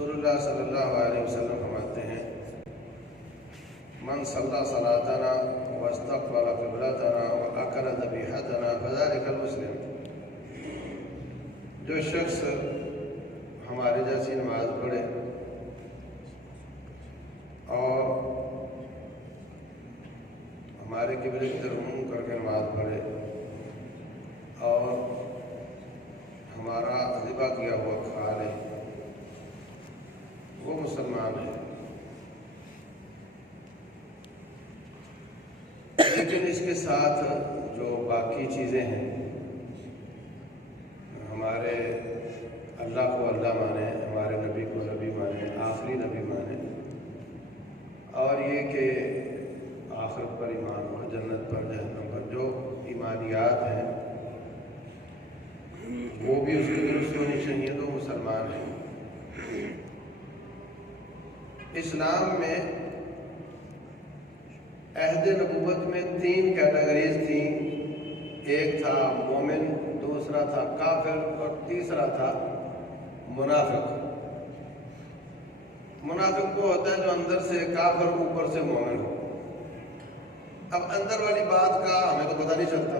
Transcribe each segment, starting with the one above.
رسول اللہ صلی اللہ علیہ وسلم فرماتے ہیں من صلی صلاتنا واستقبل قبلتنا واکل ذبیحتنا فذلک المسلم، جو شخص ہماری جیسی نماز پڑھے اور ہمارے قبلے کی طرف منہ کر کے نماز پڑھے اور ہمارا ذبح کیا ہوا کھا لے، وہ مسلمان ہے۔ لیکن اس کے ساتھ جو باقی چیزیں ہیں، ہمارے اللہ کو اللہ مانے، ہمارے نبی کو نبی مانے، آخری نبی مانے، اور یہ کہ آخرت پر ایمان ہو، جنت پر جہنم پر جو ایمانیات ہیں وہ بھی اس کی درست ہونی چاہیے، تو مسلمان ہیں۔ اسلام میں عہد نبوت میں 3 کیٹیگریز تھیں، ایک تھا مومن، دوسرا تھا کافر اور تیسرا تھا منافق۔ منافق وہ ہوتا ہے جو اندر سے کافر اوپر سے مومن ہو۔ اب اندر والی بات کا ہمیں تو پتہ نہیں چلتا،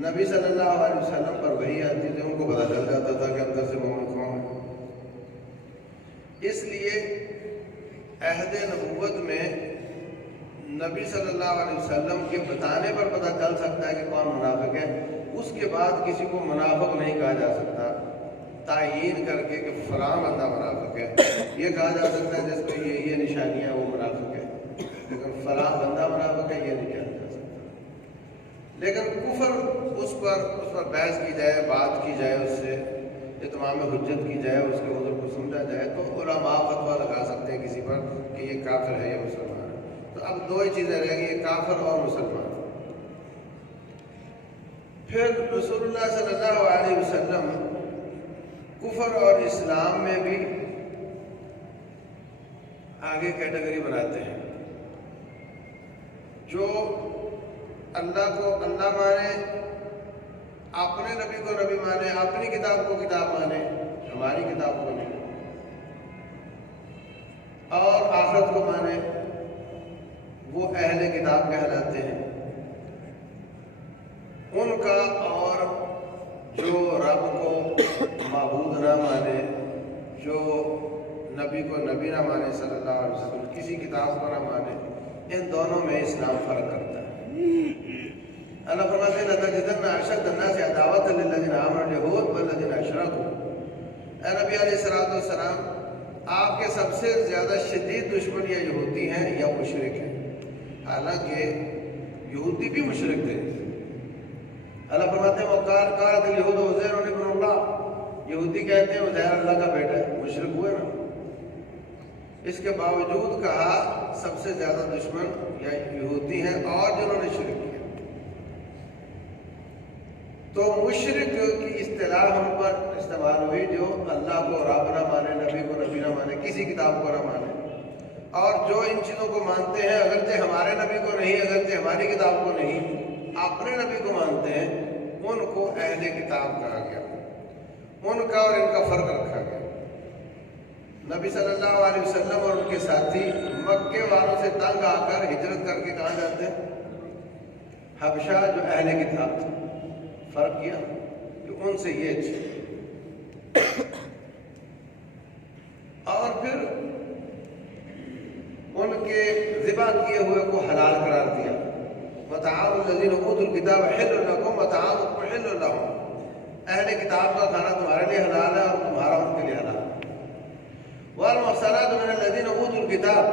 نبی صلی اللہ علیہ وسلم پر وحی آتی تھی، ان کو پتہ چل جاتا تھا کہ اندر سے مومن کون ہے۔ اس لیے عہد نبوت میں نبی صلی اللہ علیہ وسلم کے بتانے پر پتہ چل سکتا ہے کہ کون منافق ہے، اس کے بعد کسی کو منافق نہیں کہا جا سکتا تعیین کر کے کہ فلاں بندہ منافق ہے۔ یہ کہا جا سکتا ہے جس کو یہ نشانیاں وہ منافق ہے، لیکن فلاں بندہ منافق ہے یہ نہیں کہا جا سکتا۔ لیکن کفر اس پر بحث کی جائے، بات کی جائے، اس سے اتمام حجت کی جائے، اس کے عذر کو سمجھا جائے، تو علماء فتویٰ لگا سکتے ہیں کسی پر کہ یہ کافر ہے یا مسلمان ہے۔ تو اب 2 ہی چیزیں رہ گئی، یہ کافر اور مسلمان۔ پھر رسول اللہ صلی اللہ علیہ وسلم کفر اور اسلام میں بھی آگے کیٹیگری بناتے ہیں۔ جو اللہ کو اللہ مانے، اپنے نبی کو نبی مانے، اپنی کتاب کو کتاب مانے، ہماری کتاب کو نہیں، اور آخرت کو مانے، وہ اہل کتاب کہلاتے ہیں۔ ان کا اور جو رب کو معبود نہ مانے، جو نبی کو نبی نہ مانے صلی اللہ علیہ وسلم، کسی کتاب کو نہ مانے، ان دونوں میں اسلام فرق کرتا ہے۔ اللہ فرماتے ہیں لَتَجِدَنَّ أَشَدَّ النَّاسِ عَدَاوَةً لِلَّذِينَ آمَنُوا الْيَهُودُ وَالَّذِينَ أَشْرَكُوا۔ اے نبی علیہ السلام، آپ کے سب سے زیادہ شدید دشمن یا یہودی ہیں یا مشرک ہیں۔ حالانکہ یہودی بھی مشرک تھے۔ اللہ فرماتے ہیں وَقَالَتِ الْيَهُودُ عُزَيْرٌ ابْنُ اللَّهِ، یہودی کہتے ہیں عزیر اللہ کا بیٹا ہے، مشرک ہوئے نا۔ اس کے باوجود کہا سب سے زیادہ دشمن یا یہودی ہیں اور جنہوں نے شرک کیا۔ تو مشرک کی اصطلاح ہم پر استعمال ہوئی جو اللہ کو رب نہ مانے، نبی کو نبی نہ مانے، کسی کتاب کو نہ مانے، اور جو ان چیزوں کو مانتے ہیں اگرچہ ہمارے نبی کو نہیں، اگرچہ ہماری کتاب کو نہیں، اپنے نبی کو مانتے ہیں، ان کو اہل کتاب کہا گیا۔ ان کا اور ان کا فرق رکھا گیا۔ نبی صلی اللہ علیہ وسلم اور ان کے ساتھی مکے والوں سے تنگ آ کر ہجرت کر کے کہاں جاتے ہیں؟ حبشہ، جو اہل کتاب تھے۔ فرق کیا کہ ان سے یہ اچھی، اور پھر ان کے ذبح کیے ہوئے کو حلال قرار دیا۔ وَطَعَامُ الَّذِينَ أُوتُوا الْكِتَابَ حِلٌّ لَكُمْ وَطَعَامُكُمْ حِلٌّ لَهُمْ، اہل کتاب کا کھانا تمہارے لیے حلال ہے اور تمہارا ان کے لیے حلال ہے۔ وَالْمُحْصَنَاتُ مِنَ الَّذِينَ أُوتُوا الْكِتَابَ،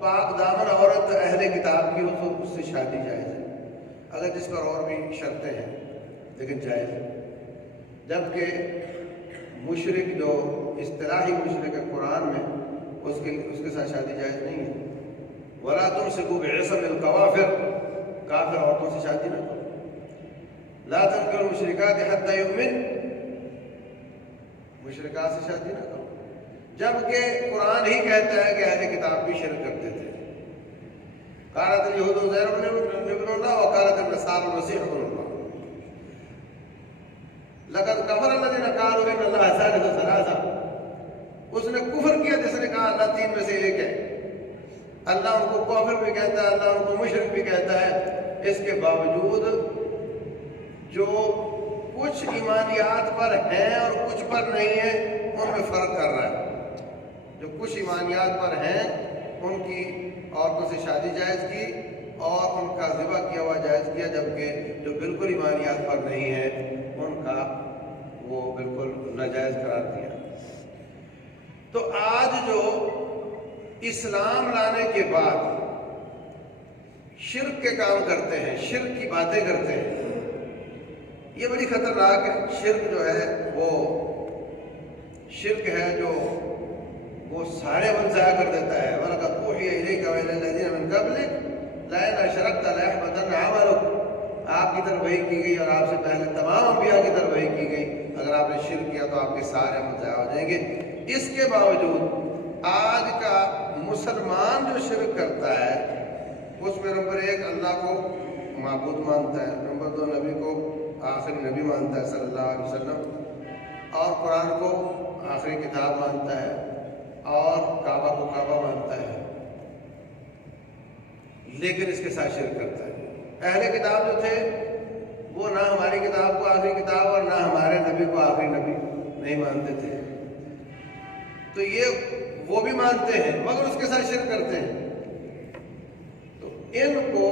پاک دامن عورت اہل کتاب کی اس سے شادی جائز ہے، اگر جس پر اور بھی شرطیں ہیں لیکن جائز ہے۔ جبکہ مشرک جو اصطلاحی مشرک ہے قرآن میں، اس کے ساتھ شادی جائز نہیں ہے۔ وَلَا تُمْسِكُوا بِعِصَمِ الْكَوَافِرِ، کافر عورتوں سے شادی نہ کرو۔ لَا تَنكِحُوا الْمُشْرِكَاتِ حَتَّى يُؤْمِنَّ، مشرکات سے شادی نہ کرو، جبکہ قرآن ہی کہتا ہے کہ اہل کتاب بھی شرک کرتے تھے۔ قالت اليهود عزير ابن الله وقالت النصارى المسيح ابن الله، لقد كفر الذين قالوا ان الله ثالث ثلاثه، اس نے کفر کیا جس نے کہا اللہ تین میں سے ایک ہے، اللہ ان کو کافر بھی کہتا ہے، اللہ ان کو مشرک بھی کہتا ہے، اس کے باوجود جو کچھ ایمانیات پر ہیں اور کچھ پر نہیں ہیں ان میں فرق کر رہا ہے۔ جو کچھ ایمانیات پر ہیں ان کی عورتوں سے شادی جائز کی اور ان کا ذبح کیا ہوا جائز کیا، جبکہ جو بالکل ایمانیات پر نہیں ہے ان کا وہ بالکل ناجائز قرار دیا۔ تو آج جو اسلام لانے کے بعد شرک کے کام کرتے ہیں، شرک کی باتیں کرتے ہیں، یہ بڑی خطرناک ہے۔ شرک جو ہے وہ شرک ہے جو وہ سارے عمل ضائع کر دیتا ہے۔ وَلَقَدْ أُوحِيَ إِلَيْكَ وَإِلَى الَّذِينَ مِن قَبْلِكَ لَئِنْ أَشْرَكْتَ لَيَحْبَطَنَّ عَمَلُكَ، آپ کی طرف وحی کی گئی اور آپ سے پہلے تمام انبیاء کی طرف وحی کی گئی، اگر آپ نے شرک کیا تو آپ کے سارے عمل ضائع ہو جائیں گے۔ اس کے باوجود آج کا مسلمان جو شرک کرتا ہے اس میں نمبر ایک اللہ کو معبود مانتا ہے، نمبر دو نبی کو آخری نبی مانتا ہے صلی اللہ علیہ وسلم، اور قرآن کو آخری کتاب مانتا ہے، اور کعبہ کو کعبہ مانتا ہے، لیکن اس کے ساتھ شرک کرتا ہے۔ اہل کتاب جو تھے وہ نہ ہماری کتاب کو آخری کتاب اور نہ ہمارے نبی کو آخری نبی نہیں مانتے تھے، تو یہ وہ بھی مانتے ہیں مگر اس کے ساتھ شرک کرتے ہیں۔ تو ان کو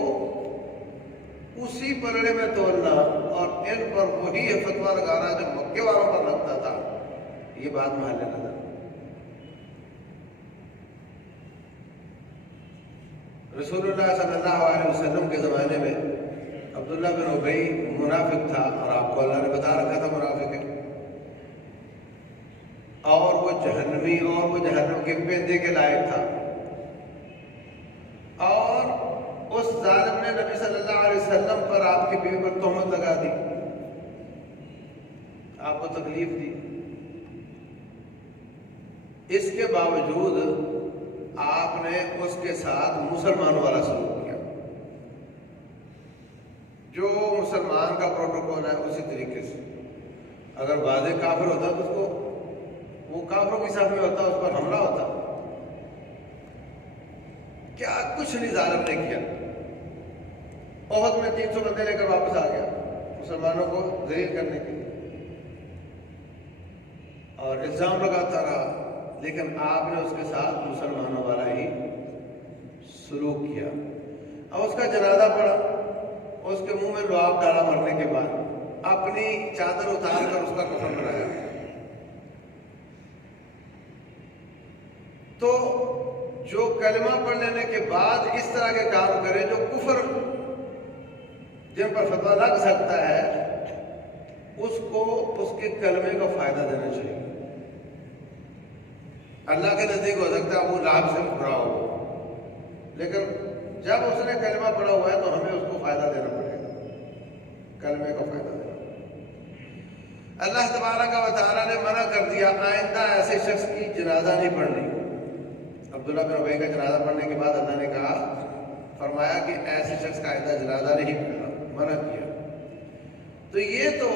اسی پلڑے میں تولنا اور ان پر وہی فتویٰ لگانا جو مکے والوں پر لگتا تھا، یہ بات محل نظر۔ رسول اللہ صلی اللہ علیہ وسلم کے زمانے میں عبداللہ بن ابی منافق تھا، اور آپ کو اللہ نے بتا رکھا تھا منافق ہے، اور وہ جہنمی اور وہ جہنم کے پیندے کے لائق تھا، اور اس ظالم نے نبی صلی اللہ علیہ وسلم پر آپ کی بیوی پر تہمت لگا دی، آپ کو تکلیف دی۔ اس کے باوجود آپ نے اس کے ساتھ مسلمانوں والا سلوک کیا، جو مسلمان کا پروٹوکول ہے اسی طریقے سے۔ اگر واضح کافر ہوتا تو اس کو وہ کافروں کی صف میں ہوتا، اس پر حملہ ہوتا، کیا کچھ نہیں ظالم نے کیا۔ احد میں 300 بندے لے کر واپس آ گیا مسلمانوں کو ذلیل کرنے کے لیے اور الزام لگاتا رہا، لیکن آپ نے اس کے ساتھ مسلمانوں والا ہی سلوک کیا۔ اب اس کا جنازہ پڑا، اس کے منہ میں لعاب ڈالا مرنے کے بعد، اپنی چادر اتار کر اس کا کفن بنایا۔ تو جو کلمہ پڑھ لینے کے بعد اس طرح کے کام کرے جو کفر جن پر فتویٰ لگ سکتا ہے، اس کو اس کے کلمے کا فائدہ دینا چاہیے۔ اللہ کے نزدیک ہو سکتا ہے وہ لعاب سے برا ہو، لیکن جب اس نے کلمہ پڑھا ہوا ہے تو ہمیں اس کو فائدہ دینا پڑے گا، کلمے کا فائدہ دینا۔ اللہ تبارک و تعالیٰ نے منع کر دیا آئندہ ایسے شخص کی جنازہ نہیں پڑھنی۔ عبداللہ بن ابی کا جنازہ پڑھنے کے بعد اللہ نے کہا، فرمایا کہ ایسے شخص کا آئندہ جنازہ نہیں پڑھنا، منع کیا۔ تو یہ تو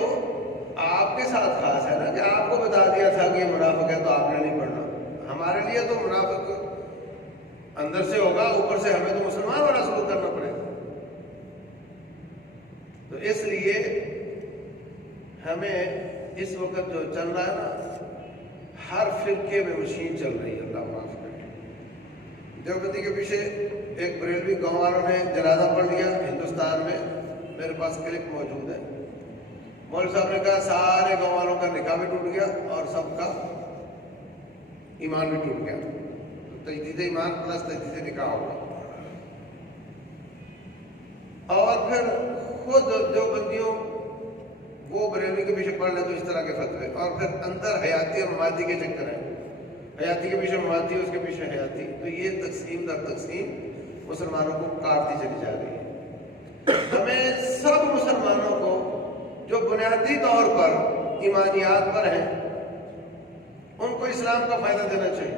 آپ کے ساتھ خاص ہے نا کہ آپ کو بتا دیا تھا کہ یہ منافق ہے تو آپ نے نہیں پڑھنا۔ ہمارے لیے تو منافق اندر سے ہوگا، اوپر سے ہمیں تو مسلمان والا سلوک کرنا پڑے گا۔ تو اس لیے ہمیں اس وقت جو چل رہا ہے نا، ہر فرقے میں مشین چل رہی ہے، اللہ معاف کرے۔ دیوبندی کے پیچھے ایک بریلوی گاؤں والوں نے جنازہ پڑھ لیا ہندوستان میں، میرے پاس کلپ موجود ہے۔ مولوی صاحب نے کہا سارے گاؤں والوں کا نکاح بھی ٹوٹ گیا اور سب کا ایمان بھی ٹوٹ گیا، تجدید ایمان پلس تجدید نکاح ہوگا۔ اور پھر خود دیوبندیوں وہ بریلوی کے پیچھے پڑھ لیں تو اس طرح کے فتوے، اور پھر اندر حیاتی اور مماتی کے چکر ہیں، حیاتی کے پیچھے مماتی، اس کے پیچھے حیاتی، تو یہ تقسیم در تقسیم مسلمانوں کو کاٹتی چلی جا رہی ہے۔ ہمیں سب مسلمانوں کو جو بنیادی طور پر ایمانیات پر ہیں ان کو اسلام کا فائدہ دینا چاہیے۔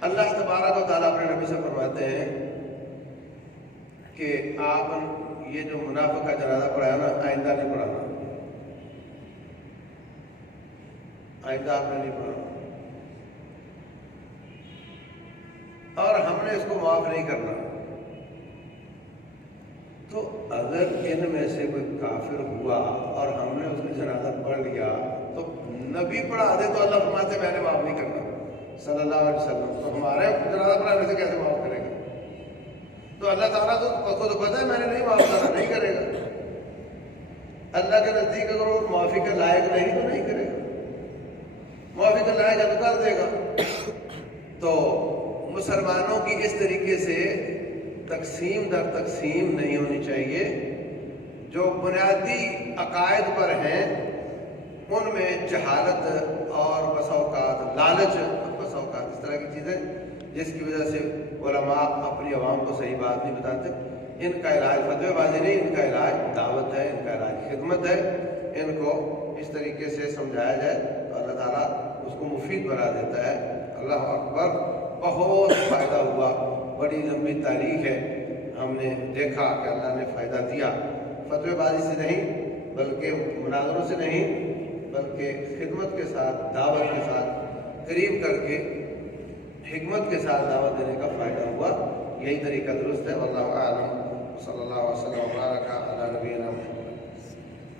اللہ تبارک و تعالیٰ اپنے نبی سے فرماتے ہیں کہ آپ یہ جو منافق کا جنازہ پڑھایا نا، آئندہ نہیں پڑھانا۔ آئندہ آپ نے نہیں پڑھنا، اور ہم نے اس کو معاف نہیں کرنا۔ تو اگر ان میں سے کوئی کافر ہوا اور ہم نے اس کی جنازہ پڑھ لیا تو نبی پڑھا دے تو اللہ فرماتے میں نے معاف نہیں کرنا صلی اللہ علیہ وسلم، تو ہمارے جنازہ پڑھانے سے کیسے معاف کرے گا؟ تو اللہ تعالیٰ تو خود پتہ ہے میں نے نہیں معاف کرنا، نہیں کرے گا۔ اللہ کے نزدیک اگر وہ معافی کے لائق نہیں تو نہیں کرے گا، معافی کے لائق ہے تو کر دے گا۔ تو مسلمانوں کی اس طریقے سے تقسیم در تقسیم نہیں ہونی چاہیے۔ جو بنیادی عقائد پر ہیں ان میں جہالت اور بسا اوقات لالچ، بسا اوقات اس طرح کی چیزیں جس کی وجہ سے علماء اپنی عوام کو صحیح بات نہیں بتاتے، ان کا علاج فتوی بازی نہیں، ان کا علاج دعوت ہے، ان کا علاج خدمت ہے۔ ان کو اس طریقے سے سمجھایا جائے تو اللہ تعالیٰ اس کو مفید بنا دیتا ہے۔ اللہ اکبر، بہت فائدہ ہوا، بڑی لمبی تاریخ ہے، ہم نے دیکھا کہ اللہ نے فائدہ دیا، فتوی بازی سے نہیں بلکہ مناظروں سے نہیں بلکہ خدمت کے ساتھ، دعوت کے ساتھ، قریب کر کے حکمت کے ساتھ دعوت دینے کا فائدہ ہوا۔ یہی طریقہ درست ہے۔ واللہ اعلم، صلی اللہ علیہ وسلم وبارک علی نبینا محمد۔